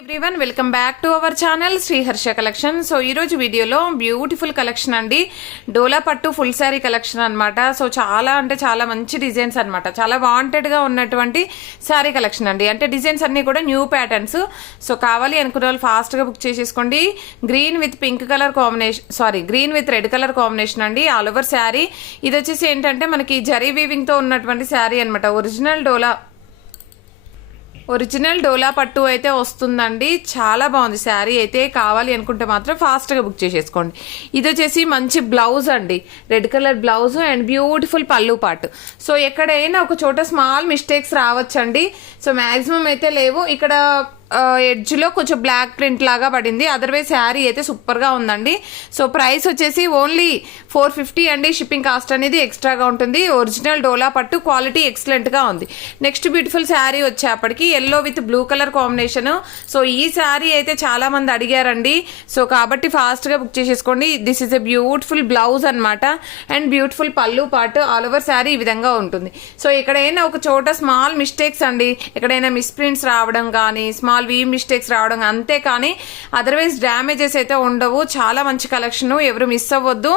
Everyone welcome back to our channel Shri Harsha collection. So ఈ రోజు వీడియోలో బ్యూటిఫుల్ కలెక్షన్ అండి, డోలా పట్టు ఫుల్ శారీ కలెక్షన్ అన్నమాట. సో చాలా అంటే చాలా మంచి డిజైన్స్ అన్నమాట, చాలా వాంటెడ్ గా ఉన్నటువంటి శారీ కలెక్షన్ అండి. అంటే డిజైన్స్ అన్ని కూడా న్యూ ప్యాటర్న్స్. సో కావాలి అనుకున్న వాళ్ళు ఫాస్ట్ గా బుక్ చేసేసుకోండి. Green with pink colour combination, green with red colour combination అండి, ఆల్ ఓవర్ శారీ. ఇది వచ్చేసి ఏంటంటే మనకి జరీ వీవింగ్ తో ఉన్నటువంటి శారీ అనమాట. ఒరిజినల్ డోలా పట్టు అయితే వస్తుందండి. చాలా బాగుంది శారీ అయితే. కావాలి అనుకుంటే మాత్రం ఫాస్ట్గా బుక్ చేసేసుకోండి. ఇది వచ్చేసి మంచి బ్లౌజ్ అండి, red colour blouse and beautiful పళ్ళు పాటు. సో ఎక్కడైనా ఒక చోట స్మాల్ మిస్టేక్స్ రావచ్చండి. సో మ్యాక్సిమం అయితే లేవు. ఇక్కడ ఎడ్జ్ లో కొంచెం బ్లాక్ ప్రింట్ లాగా పడింది, అదర్వైజ్ శారీ అయితే సూపర్ గా ఉందండి. సో ప్రైస్ వచ్చేసి ఓన్లీ 450 అండి. షిప్పింగ్ కాస్ట్ అనేది ఎక్స్ట్రాగా ఉంటుంది. ఒరిజినల్ డోలా పట్టు, క్వాలిటీ ఎక్సలెంట్ గా ఉంది. నెక్స్ట్ బ్యూటిఫుల్ శారీ వచ్చేప్పటికి yellow with blue colour combination. So ఈ శారీ అయితే చాలా మంది అడిగారండి. సో కాబట్టి ఫాస్ట్ గా బుక్ చేసేసుకోండి. This is a beautiful blouse అనమాట అండ్ బ్యూటిఫుల్ పళ్ళు పాటు, ఆల్ ఓవర్ శారీ ఈ విధంగా ఉంటుంది. సో ఎక్కడైనా ఒక చోట స్మాల్ మిస్టేక్స్ అండి, ఎక్కడైనా మిస్ప్రింట్స్ రావడం కానీ, స్మాల్ వీ మిస్టేక్స్ రావడం అంతే, కానీ అదర్వైజ్ డ్యామేజెస్ అయితే ఉండవు. చాలా మంచి కలెక్షన్, ఎవరు మిస్ అవ్వద్దు.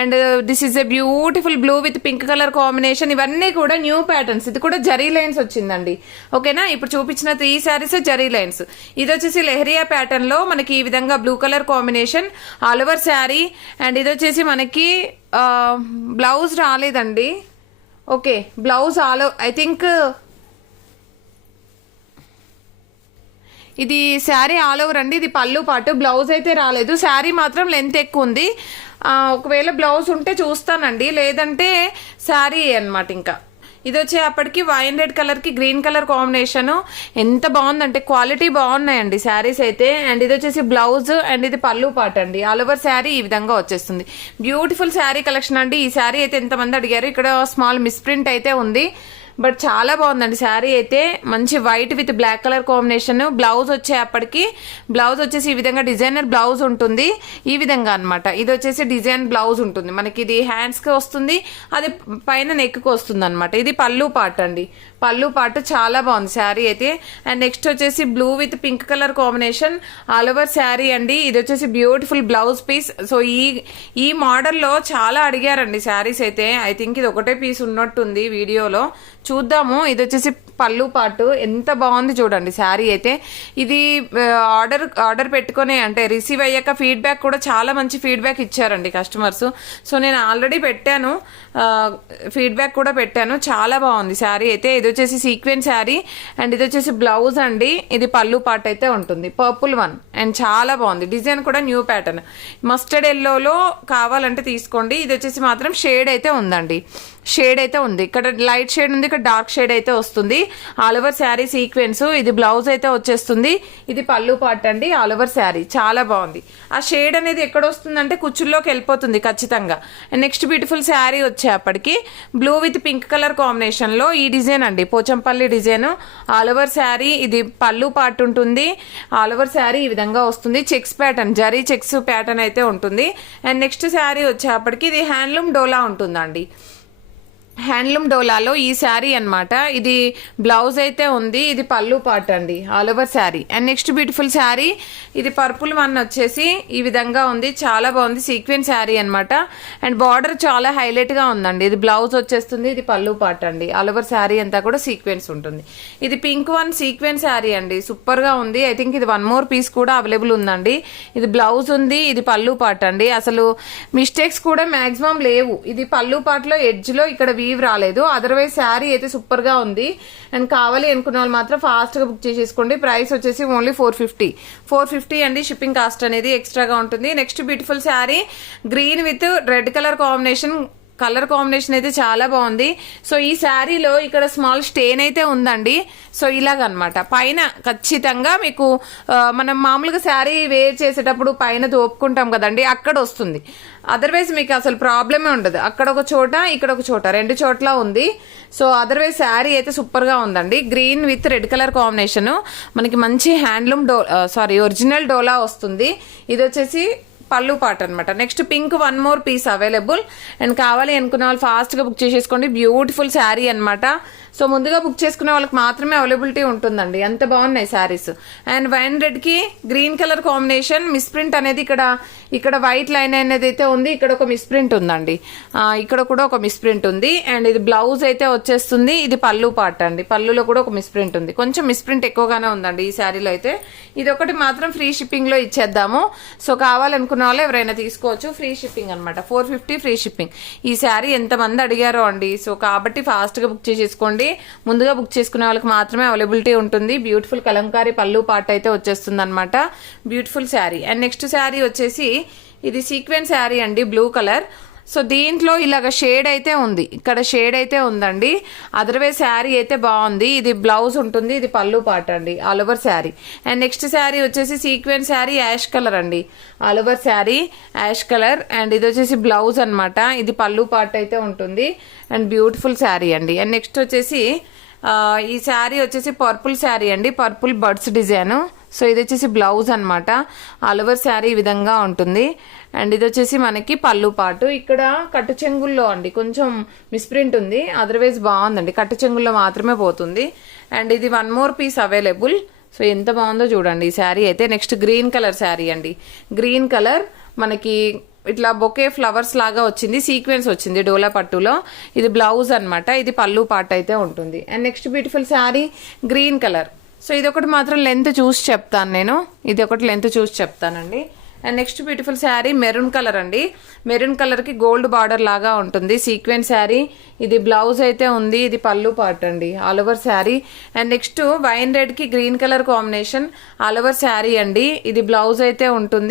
And this is a beautiful blue with pink colour combination. ఇవన్నీ కూడా న్యూ ప్యాటర్న్స్. ఇది కూడా జరీ లైన్స్ వచ్చిందండి. ఓకేనా, ఇప్పుడు చూపించిన 3 శారీస్ జరీ లైన్స్. ఇది వచ్చేసి లెహరియా ప్యాటర్న్ లో మనకి ఈ విధంగా blue colour combination, all over sari. And ఇది వచ్చేసి మనకి బ్లౌజ్ రాలేదండి. ఓకే, బ్లౌజ్ ఐ థింక్ ఇది శారీ ఆల్ ఓవర్ అండి. ఇది పళ్ళు పాటు, బ్లౌజ్ అయితే రాలేదు. శారీ మాత్రం లెంత్ ఎక్కువ ఉంది. ఒకవేళ బ్లౌజ్ ఉంటే చూస్తానండి, లేదంటే శారీ అన్నమాట. ఇంకా ఇది వచ్చేప్పటికి వైన్ రెడ్ కలర్ కి గ్రీన్ కలర్ కాంబినేషన్. ఎంత బాగుందంటే క్వాలిటీ బాగున్నాయండి శారీస్ అయితే. అండ్ ఇది వచ్చేసి బ్లౌజ్ అండ్ ఇది పళ్ళు పాట అండి. ఆల్ ఓవర్ శారీ ఈ విధంగా వచ్చేస్తుంది. బ్యూటిఫుల్ శారీ కలెక్షన్ అండి. ఈ శారీ అయితే ఎంతమంది అడిగారు. ఇక్కడ స్మాల్ మిస్ప్రింట్ అయితే ఉంది, బట్ చాలా బాగుందండి శారీ అయితే. మంచి white with black colour combination. Blouse వచ్చేప్పటికి బ్లౌజ్ వచ్చేసి ఈ విధంగా డిజైనర్ బ్లౌజ్ ఉంటుంది, ఈ విధంగా అనమాట. ఇది వచ్చేసి డిజైన్ బ్లౌజ్ ఉంటుంది మనకి. ఇది హ్యాండ్స్ కి వస్తుంది, అది పైన నెక్ కి వస్తుంది అనమాట. ఇది పళ్ళు పార్ట్ అండి, పళ్ళు పార్ట్ చాలా బాగుంది శారీ అయితే. అండ్ నెక్స్ట్ వచ్చేసి blue with pink colour combination, all over sari అండి. ఇది వచ్చేసి బ్యూటిఫుల్ బ్లౌజ్ పీస్. సో ఈ మోడల్లో చాలా అడిగారండి శారీస్ అయితే. ఐ థింక్ ఇది ఒకటే పీస్ ఉన్నట్టుంది వీడియోలో, చూద్దాము. ఇది వచ్చేసి పళ్ళు పాటు, ఎంత బాగుంది చూడండి శారీ అయితే. ఇది ఆర్డర్ పెట్టుకుని అంటే రిసీవ్ అయ్యాక ఫీడ్బ్యాక్ కూడా చాలా మంచి ఫీడ్బ్యాక్ ఇచ్చారండి కస్టమర్స్. సో నేను ఆల్రెడీ పెట్టాను, ఫీడ్బ్యాక్ కూడా పెట్టాను. చాలా బాగుంది శారీ అయితే. ఇది వచ్చేసి సీక్వెన్స్ శారీ అండ్ ఇది వచ్చేసి బ్లౌజ్ అండి. ఇది పళ్ళు పాటు అయితే ఉంటుంది, పర్పుల్ వన్. అండ్ చాలా బాగుంది డిజైన్ కూడా న్యూ ప్యాటర్న్. మస్టర్డ్ ఎల్లోలో కావాలంటే తీసుకోండి. ఇది వచ్చేసి మాత్రం షేడ్ అయితే ఉందండి, షేడ్ అయితే ఉంది. ఇక్కడ లైట్ షేడ్ ఉంది, ఇక్కడ డార్క్ షేడ్ అయితే వస్తుంది. All over sari sequence. ఇది బ్లౌజ్ అయితే వచ్చేస్తుంది, ఇది పళ్ళు పార్ట్ అండి. ఆల్ ఓవర్ శారీ చాలా బాగుంది. ఆ షేడ్ అనేది ఎక్కడ వస్తుందంటే కుచ్చుల్లోకి వెళ్ళిపోతుంది ఖచ్చితంగా. నెక్స్ట్ బ్యూటిఫుల్ శారీ వచ్చేప్పటికి blue with pink colour combination లో ఈ డిజైన్ అండి, Pochampally design. All over sari ఇది పళ్ళు పార్ట్ ఉంటుంది, ఆల్ ఓవర్ శారీ ఈ విధంగా వస్తుంది. Checks pattern, zari checks pattern అయితే ఉంటుంది. అండ్ నెక్స్ట్ శారీ వచ్చేప్పటికి ఇది హ్యాండ్లూమ్ డోలా ఉంటుందండి. హ్యాండ్లూమ్ డోలాలో ఈ శారీ అనమాట. ఇది బ్లౌజ్ అయితే ఉంది, ఇది పళ్ళు పార్ట్ అండి, all over sari. And next beautiful sari ఇది పర్పుల్ వన్ వచ్చేసి ఈ విధంగా ఉంది, చాలా బాగుంది. సీక్వెన్స్ శారీ అనమాట. అండ్ బార్డర్ చాలా హైలైట్ గా ఉందండి. ఇది బ్లౌజ్ వచ్చేస్తుంది, ఇది పళ్ళు పార్ట్ అండి. ఆల్ ఓవర్ శారీ అంతా కూడా సీక్వెన్స్ ఉంటుంది. ఇది పింక్ వన్ సీక్వెన్స్ శారీ అండి, సూపర్ గా ఉంది. ఐ థింక్ ఇది 1 more పీస్ కూడా అవైలబుల్ ఉందండి. ఇది బ్లౌజ్ ఉంది, ఇది పళ్ళు పార్ట్ అండి. అసలు మిస్టేక్స్ కూడా మాక్సిమం లేవు. ఇది పళ్ళు పార్ట్ లో ఎడ్జ్ లో ఇక్కడ వీవ్ రాలేదు, అదర్వైజ్ శారీ అయితే సూపర్ గా ఉంది. అండ్ కావాలి అనుకున్న వాళ్ళు మాత్రం ఫాస్ట్ గా బుక్ చేసేసుకోండి. ప్రైస్ వచ్చేసి ఓన్లీ 450 అండి. షిప్పింగ్ కాస్ట్ అనేది ఎక్స్ట్రాగా ఉంటుంది. Next beautiful sari green with red colour combination అయితే చాలా బాగుంది. సో ఈ శారీలో ఇక్కడ స్మాల్ స్టెయిన్ అయితే ఉందండి. సో ఇలాగనమాట. పైన ఖచ్చితంగా మీకు మనం మామూలుగా శారీ వేర్ చేసేటప్పుడు పైన దోపుకుంటాం కదండి, అక్కడ వస్తుంది. అదర్వైజ్ మీకు అసలు ప్రాబ్లమే ఉండదు. అక్కడ ఒక చోట, ఇక్కడ ఒక చోట, 2 చోట్ల ఉంది. సో అదర్వైజ్ శారీ అయితే సూపర్ గా ఉందండి. Green with red colour combination, మనకి మంచి హ్యాండ్లూమ్ ఒరిజినల్ డోలా వస్తుంది. ఇది వచ్చేసి పళ్ళు పాట అనమాట. Next pink 1 more piece available. And కావాలి అనుకున్న వాళ్ళు ఫాస్ట్గా బుక్ చేసేసుకోండి. బ్యూటిఫుల్ శారీ అనమాట. సో ముందుగా బుక్ చేసుకునే వాళ్ళకి మాత్రమే అవైలబిలిటీ ఉంటుందండి. అంత బాగున్నాయి శారీస్. అండ్ వైన్ రెడ్కి గ్రీన్ కలర్ కాంబినేషన్. మిస్ప్రింట్ అనేది ఇక్కడ వైట్ లైన్ అనేది అయితే ఉంది. ఇక్కడ ఒక మిస్ప్రింట్ ఉందండి. ఇక్కడ కూడా ఒక మిస్ప్రింట్ ఉంది. అండ్ ఇది బ్లౌజ్ అయితే వచ్చేస్తుంది. ఇది పళ్ళు పాట అండి. పళ్ళులో కూడా ఒక మిస్ప్రింట్ ఉంది. కొంచెం మిస్ప్రింట్ ఎక్కువగానే ఉందండి ఈ శారీలో అయితే. ఇది ఒకటి మాత్రం ఫ్రీ షిప్పింగ్ లో ఇచ్చేద్దాము. సో కావాలనుకున్న వాళ్ళు ఎవరైనా తీసుకోవచ్చు. ఫ్రీ షిప్పింగ్ అనమాట. 450 ఫ్రీ షిప్పింగ్. ఈ శారీ ఎంతమంది అడిగారో అండి. సో కాబట్టి ఫాస్ట్ గా బుక్ చేసేసుకోండి. ముందుగా బుక్ చేసుకునే వాళ్ళకి మాత్రమే అవైలబిలిటీ ఉంటుంది. బ్యూటిఫుల్ కలంకారీ పళ్ళు పాట అయితే వచ్చేస్తుంది అనమాట. Beautiful sari. And next sari వచ్చేసి ఇది సీక్వెన్స్ శారీ అండి, బ్లూ కలర్. సో దీంట్లో ఇలాగ షేడ్ అయితే ఉంది. ఇక్కడ షేడ్ అయితే ఉందండి. అదర్వైజ్ శారీ అయితే బాగుంది. ఇది బ్లౌజ్ ఉంటుంది. ఇది పళ్ళు పాట అండి, all over sari. And next sari వచ్చేసి సీక్వెన్స్ శారీ, యాష్ కలర్ అండి, all over sari ash colour. And ఇది వచ్చేసి బ్లౌజ్ అనమాట. ఇది పళ్ళు పాట అయితే ఉంటుంది. అండ్ బ్యూటిఫుల్ శారీ అండి. అండ్ నెక్స్ట్ వచ్చేసి ఈ శారీ వచ్చేసి పర్పుల్ శారీ అండి, పర్పుల్ బర్డ్స్ డిజైన్. సో ఇది వచ్చేసి బ్లౌజ్ అనమాట. ఆల్ ఓవర్ శారీ ఈ విధంగా ఉంటుంది. అండ్ ఇది వచ్చేసి మనకి పళ్ళు పాటు. ఇక్కడ కట్టు చెంగుల్లో అండి కొంచెం మిస్ప్రింట్ ఉంది. అదర్వైజ్ బాగుందండి. కట్టు చెంగుల్లో మాత్రమే పోతుంది. అండ్ ఇది 1 more పీస్ అవైలబుల్. సో ఎంత బాగుందో చూడండి ఈ శారీ అయితే. నెక్స్ట్ గ్రీన్ కలర్ శారీ అండి. గ్రీన్ కలర్ మనకి ఇట్లా బొకే ఫ్లవర్స్ లాగా వచ్చింది. సీక్వెన్స్ వచ్చింది డోలా పట్టులో. ఇది బ్లౌజ్ అనమాట. ఇది పళ్ళు పాట అయితే ఉంటుంది. And next beautiful sari green colour. So ఇది ఒకటి మాత్రం లెంత్ చూసి చెప్తాను నేను. ఇది ఒకటి లెంత్ చూసి చెప్తానండి. And next beautiful sari maroon colour అండి. మెరూన్ కలర్ కి గోల్డ్ బార్డర్ లాగా ఉంటుంది. సీక్వెన్స్ శారీ. ఇది బ్లౌజ్ అయితే ఉంది. ఇది పళ్ళు పార్ట్ అండి, all over sari. And next wine red కి green colour combination, all over sari అండి. ఇది బ్లౌజ్ అయితే ఉంటుంది.